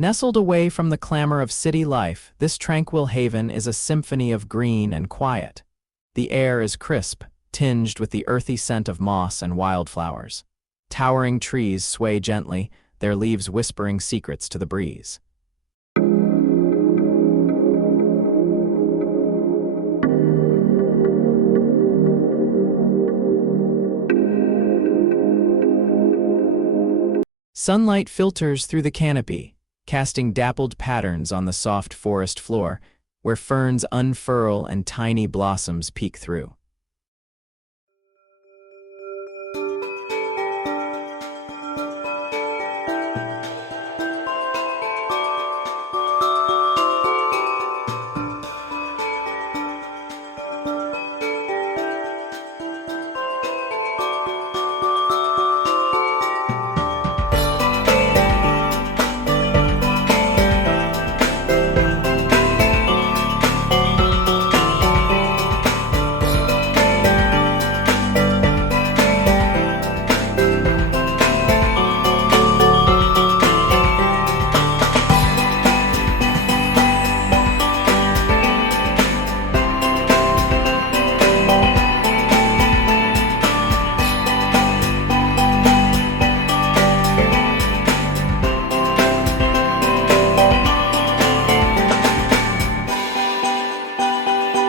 Nestled away from the clamor of city life, this tranquil haven is a symphony of green and quiet. The air is crisp, tinged with the earthy scent of moss and wildflowers. Towering trees sway gently, their leaves whispering secrets to the breeze. Sunlight filters through the canopy, casting dappled patterns on the soft forest floor, where ferns unfurl and tiny blossoms peek through.